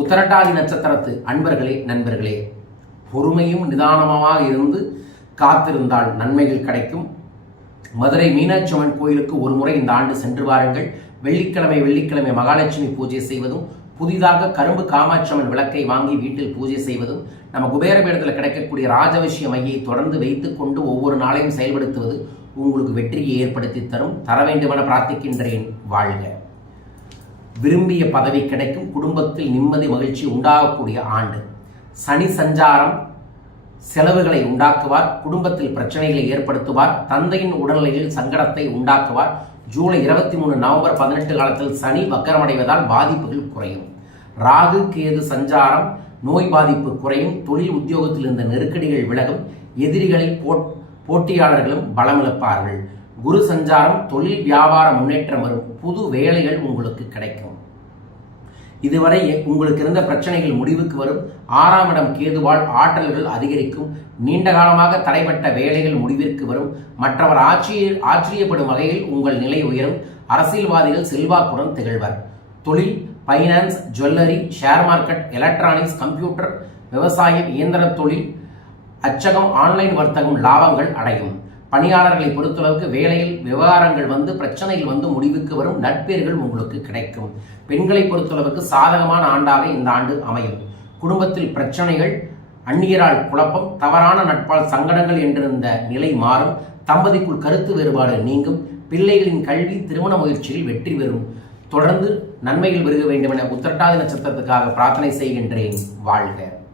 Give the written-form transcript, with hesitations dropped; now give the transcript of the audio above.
உத்திரட்டாதி நட்சத்திரத்து அன்பர்களே, நண்பர்களே, பொறுமையும் நிதானமாக இருந்து காத்திருந்தால் நன்மைகள் கிடைக்கும். மதுரை மீனாட்சி அம்மன் கோயிலுக்கு ஒரு முறை இந்த ஆண்டு சென்று வாருங்கள். வெள்ளிக்கிழமை மகாலட்சுமி பூஜை செய்வதும், புதிதாக கரும்பு காமாட்சி அம்மன் விளக்கை வாங்கி வீட்டில் பூஜை செய்வதும், நம்ம குபேரபீடத்தில் கிடைக்கக்கூடிய ராஜவசிய மையை தொடர்ந்து வைத்துக் கொண்டு ஒவ்வொரு நாளையும் செயல்படுத்துவது உங்களுக்கு வெற்றியை ஏற்படுத்தி தரும். தர வேண்டுமென பிரார்த்திக்கின்றேன். வாழ்க. விரும்பிய பதவி கிடைக்கும். குடும்பத்தில் நிம்மதி மகிழ்ச்சி உண்டாகக்கூடிய ஆண்டு. சனி சஞ்சாரம் செலவுகளை உண்டாக்குவார். குடும்பத்தில் பிரச்சனைகளை ஏற்படுத்துவார். தந்தையின் உடல்நிலையில் சங்கடத்தை உண்டாக்குவார். ஜூலை 23 நவம்பர் 18 காலத்தில் சனி வக்கரமடைவதால் பாதிப்புகள் குறையும். ராகு கேது சஞ்சாரம் நோய் பாதிப்பு குறையும். தொழில் உத்தியோகத்தில் இருந்த நெருக்கடிகள் விலகும். எதிரிகளில் போட்டியாளர்களும் பலமிழப்பார்கள். குரு சஞ்சாரம் தொழில் வியாபார முன்னேற்றம் வரும். புது வேலைகள் உங்களுக்கு கிடைக்கும். இதுவரை உங்களுக்கு இருந்த பிரச்சனைகள் முடிவுக்கு வரும். 6ஆம் இடம் கேதுவால் ஆற்றல்கள் அதிகரிக்கும். நீண்ட காலமாக தடைப்பட்ட வேலைகள் முடிவிற்கு வரும். மற்றவர் ஆச்சரியப்படும் வகையில் உங்கள் நிலை உயரும். அரசியல்வாதிகள் செல்வாக்குடன் திகழ்வர். தொழில், finance, jewellery, share market, electronics, computer, விவசாயம், இயந்திர தொழில், அச்சகம், ஆன்லைன் வர்த்தகம் லாபங்கள் அடையும். பணியாளர்களை பொறுத்தளவுக்கு வேலையில் விவகாரங்கள் பிரச்சனைகள் முடிவுக்கு வரும். நட்பேர்கள் உங்களுக்கு கிடைக்கும். பெண்களை பொறுத்தளவுக்கு சாதகமான ஆண்டாக இந்த ஆண்டு அமையும். குடும்பத்தில் பிரச்சனைகள், அந்நியரால் குழப்பம், தவறான நட்பால் சங்கடங்கள் என்றிருந்த நிலை மாறும். தம்பதிக்குள் கருத்து வேறுபாடு நீங்கும். பிள்ளைகளின் கல்வி, திருமண முயற்சியில் வெற்றி பெறும். தொடர்ந்து நன்மைகள் பெருக வேண்டும் என உத்திரட்டாதி நட்சத்திரத்துக்காக பிரார்த்தனை செய்கின்றேன். வாழ்க.